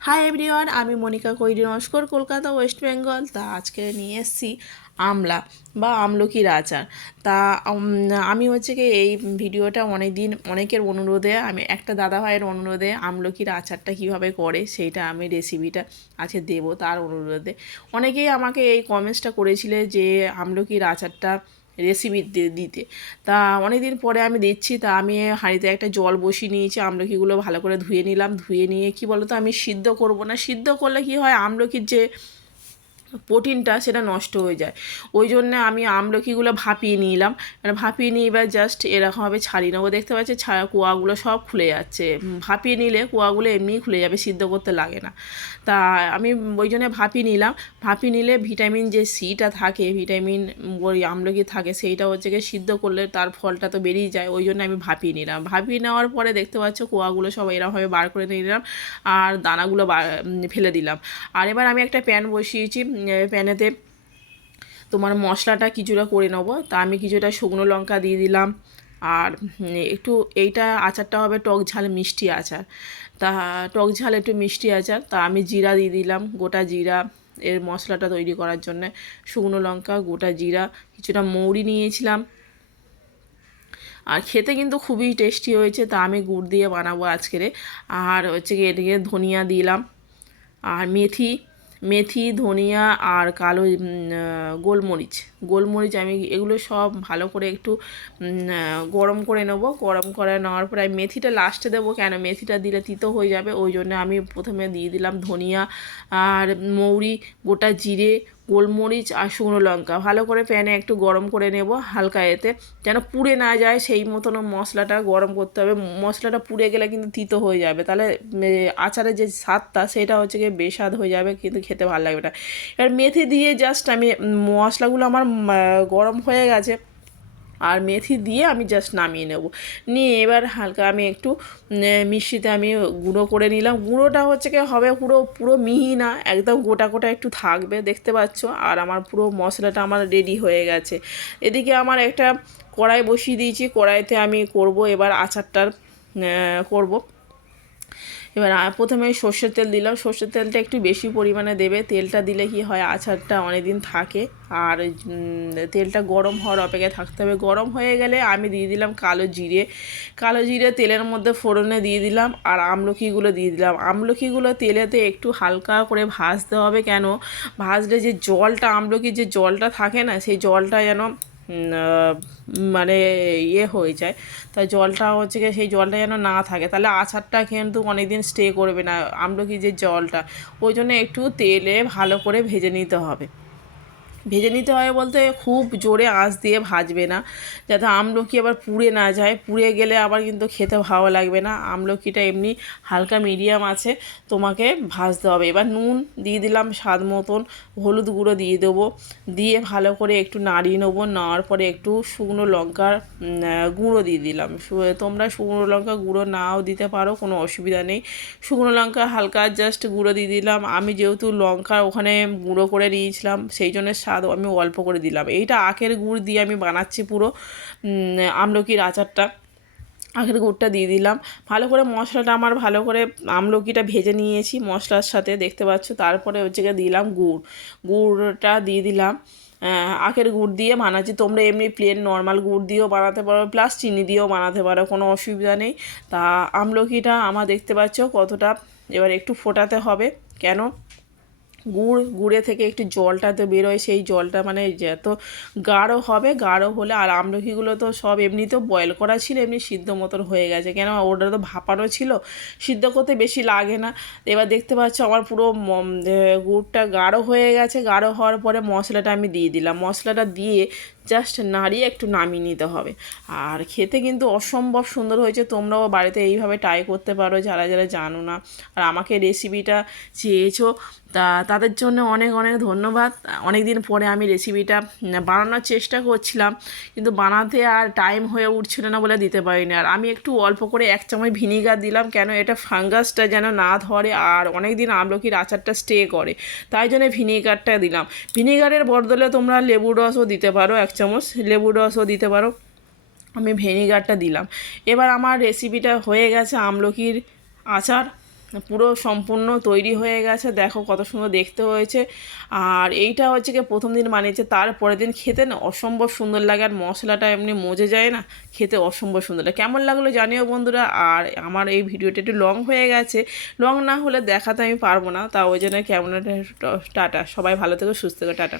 Hi everyone, আমি মনিকা কৈরি Naskar, Kolkata West Bengal. তা আজকে নিয়ে এসেছি আমলা বা আমলকির আচার। তা আমি হচ্ছে কি এই ভিডিওটা অনেকের অনুরোধে, আমি একটা দাদা ভাইয়ের অনুরোধে আমলকির আচারটা কিভাবে করে সেইটা আমি রেসিপিটা আজকে দেবো তার অনুরোধে। অনেকেই আমাকে এই কমেন্টসটা করেছিলে যে আমলকির আচারটা রেসিপি দিতে। তা অনেক দিন পরে আমি দিচ্ছি। তা আমি হাঁড়িতে একটা জল বসিয়ে নিয়েছি, আমলকিগুলো ভালো করে ধুয়ে নিলাম। ধুয়ে নিয়ে কি বলো তো, আমি সিদ্ধ করব না, সিদ্ধ করলে কি হয় আমলকির যে প্রোটিনটা সেটা নষ্ট হয়ে যায়। ওই জন্য আমি আমলকিগুলো ভাপিয়ে নিলাম। মানে ভাপিয়ে নিয়ে এবার জাস্ট এরকমভাবে ছাড়িয়ে নেবো। দেখতে পাচ্ছি কোয়াগুলো সব খুলে যাচ্ছে। ভাপিয়ে নিলে কোয়াগুলো এমনিই খুলে যাবে, সিদ্ধ করতে লাগে না। তা আমি ওই জন্য ভাপিয়ে নিলাম। ভাপিয়ে নিলে ভিটামিন যে সিটা থাকে, ভিটামিন ওই আমলকি থাকে, সেইটা হচ্ছে গিয়ে সিদ্ধ করলে তার ফলটা তো বেরিয়ে যায়। ওই জন্য আমি ভাপিয়ে নিলাম। ভাপিয়ে নেওয়ার পরে দেখতে পাচ্ছ কোয়াগুলো সব এরকমভাবে বার করে নিলাম আর দানাগুলো ফেলে দিলাম। আর এবার আমি একটা প্যান বসিয়েছি। প্যানেতে তোমার মশলাটা কিছুটা করে নেবো। তা আমি কিছুটা শুকনো লঙ্কা দিয়ে দিলাম। আর একটু এইটা আচারটা হবে টক ঝাল মিষ্টি আচার। তা টক ঝাল একটু মিষ্টি আচার। তা আমি জিরা দিয়ে দিলাম, গোটা জিরা এর মশলাটা তৈরি করার জন্যে। শুকনো লঙ্কা, গোটা জিরা, কিছুটা মৌরি নিয়েছিলাম। আর খেতে কিন্তু খুবই টেস্টি হয়েছে। তা আমি গুড় দিয়ে বানাবো আজকেরে। আর হচ্ছে কি এদিকে ধনিয়া দিলাম, আর মেথি মেথি ধনিয়া আর কালো গোলমরিচ। গোলমরিচ আমি এগুলো সব ভালো করে একটু গরম করে নেবো। গরম করে নেওয়ার পরে আমি মেথিটা লাস্টে দেবো, কেন মেথিটা দিলে তিতো হয়ে যাবে। ওই জন্য আমি প্রথমে দিয়ে দিলাম ধনিয়া আর মৌরি, গোটা জিরে, গোলমরিচ আর শুকনো লঙ্কা। ভালো করে প্যানে একটু গরম করে নেব হালকা এতে, যেন পুড়ে না যায় সেই মতন মশলাটা গরম করতে হবে। মশলাটা পুড়ে গেলে কিন্তু তিতো হয়ে যাবে, তাহলে আচারের যে স্বাদটা সেটা হচ্ছে গিয়ে বেস্বাদ হয়ে যাবে, কিন্তু খেতে ভালো লাগবে না। এবার মেথি দিয়ে জাস্ট আমি মশলাগুলো আমার গরম হয়ে গেছে, আর মেথি দিয়ে আমি জাস্ট নামিয়ে নেব। নিয়ে এবার হালকা আমি একটু মিষ্টিতে আমি গুঁড়ো করে নিলাম। গুঁড়োটা হচ্ছে কি হবে পুরো পুরো মিহি না, একদম গোটা গোটা একটু থাকবে, দেখতে পাচ্ছ। আর আমার পুরো মশলাটা আমার রেডি হয়ে গেছে। এদিকে আমার একটা কড়াই বসিয়ে দিয়েছি, কড়াইতে আমি করব এবার আচারটার করব। এবার প্রথমে সর্ষের তেল দিলাম। সর্ষের তেলটা একটু বেশি পরিমাণে দেবে। তেলটা দিলে কি হয় আচারটা অনেক দিন থাকে। আর তেলটা গরম হওয়ার অপেক্ষায় থাকতে হবে। গরম হয়ে গেলে আমি দিয়ে দিলাম কালো জিরে। কালো জিরে তেলের মধ্যে ফোড়নে দিয়ে দিলাম, আর আমলকিগুলো দিয়ে দিলাম। আমলকিগুলো তেলেতে একটু হালকা করে ভাজতে হবে, কেন ভাজলে যে জলটা আমলকির যে জলটা থাকে না, সেই জলটা যেন মানে হয়ে যায়। তাই জলটা হচ্ছে গিয়ে সেই জলটা যেন না থাকে, তাহলে আচারটা কিন্তু অনেক দিন স্টে করবে না আমলকি যে জলটা। ওই জন্য একটু তেলে ভালো করে ভেজে নিতে হবে। ভেজে নিতে হয় বলতে খুব জোরে আঁচ দিয়ে ভাজবে না, যাতে আমলকি আবার পুড়ে না যায়। পুড়ে গেলে আবার কিন্তু খেতে ভালো লাগবে না। আমলকিটা এমনি হালকা মিডিয়াম আছে তোমাকে ভাজতে হবে। এবার নুন দিয়ে দিলাম স্বাদ মতন, হলুদ গুঁড়ো দিয়ে দেবো। দিয়ে ভালো করে একটু নাড়িয়ে নেবো। নেওয়ার পরে একটু শুকনো লঙ্কার গুঁড়ো দিয়ে দিলাম। তোমরা শুকনো লঙ্কা গুঁড়ো নাও দিতে পারো, কোনো অসুবিধা নেই। শুকনো লঙ্কা হালকা জাস্ট গুঁড়ো দিয়ে দিলাম। আমি যেহেতু লঙ্কা ওখানে গুঁড়ো করে নিয়েছিলাম, সেই জন্য স্বাদ আমি অল্প করে দিলাম। এইটা আখের গুড় দিয়ে আমি বানাচ্ছি পুরো আমলকির আচারটা। আখের গুড়টা দিয়ে দিলাম। ভালো করে মশলাটা আমার ভালো করে আমলকিটা ভেজে নিয়েছি মশলার সাথে, দেখতে পাচ্ছ। তারপরে হচ্ছে গিয়ে দিলাম গুড়টা দিয়ে দিলাম। আখের গুড় দিয়ে বানাচ্ছি, তোমরা এমনি প্লেন নর্মাল গুড় দিয়েও বানাতে পারো, প্লাস চিনি দিয়েও বানাতে পারো, কোনো অসুবিধা নেই। তা আমলকিটা আমার দেখতে পাচ্ছ কতটা এবার একটু ফোটাতে হবে, কেন গুড়ে থেকে একটু জলটা তো বেরোয়, সেই জলটা মানে যত গাঢ় হবে, গাঢ় হলে, আর আমলকিগুলো তো সব এমনিতেও বয়েল করা ছিল, এমনি সিদ্ধ মতন হয়ে গেছে, কেন ওটা তো ভাপানো ছিল, সিদ্ধ করতে বেশি লাগে না। এবার দেখতে পাচ্ছ আমার পুরো গুড়টা গাঢ় হয়ে গেছে। গাঢ় হওয়ার পরে মশলাটা আমি দিয়ে দিলাম। মশলাটা দিয়ে জাস্ট নাড়িয়ে একটু নামিয়ে নিতে হবে। আর খেতে কিন্তু অসম্ভব সুন্দর হয়েছে। তোমরাও বাড়িতে এইভাবে ট্রাই করতে পারো যারা যারা জানো না, আর আমাকে রেসিপিটা চেয়েছো, তাদের জন্য অনেক অনেক ধন্যবাদ। অনেক দিন পরে আমি রেসিপিটা বানানোর চেষ্টা করছিলাম, কিন্তু বানাতে আর টাইম হয়ে উঠছিল না বলে দিতে পারিনি। আর আমি একটু অল্প করে 1 চামচ ভিনিগার দিলাম, কেন এটা ফাঙ্গাসটা যেন না ধরে আর অনেক দিন আমলকির আচারটা স্টে করে, তাই জন্য ভিনিগারটা দিলাম। ভিনিগারের বদলে তোমরা লেবুর রসও দিতে পারো, 1 চামচ লেবুর রসও দিতে পারো। আমি ভিনিগারটা দিলাম। এবার আমার রেসিপিটা হয়ে গেছে আমলকির আচার। পুরো সম্পূর্ণ তৈরি হয়ে গেছে, দেখো কত সুন্দর দেখতে হয়েছে। আর এইটা হচ্ছে কি প্রথম দিন বানিয়েছে, তারপরের দিন খেতে না অসম্ভব সুন্দর লাগে, আর মশলাটা এমনি মজে যায় না, খেতে অসম্ভব সুন্দর লাগে। কেমন লাগলো জানিও বন্ধুরা। আর আমার এই ভিডিওটা একটু লং হয়ে গেছে, লং না হলে দেখাতে আমি পারবো না, তা ওই জন্য কেমন টাটা, সবাই ভালো থেকো সুস্থ থেকো, টাটা।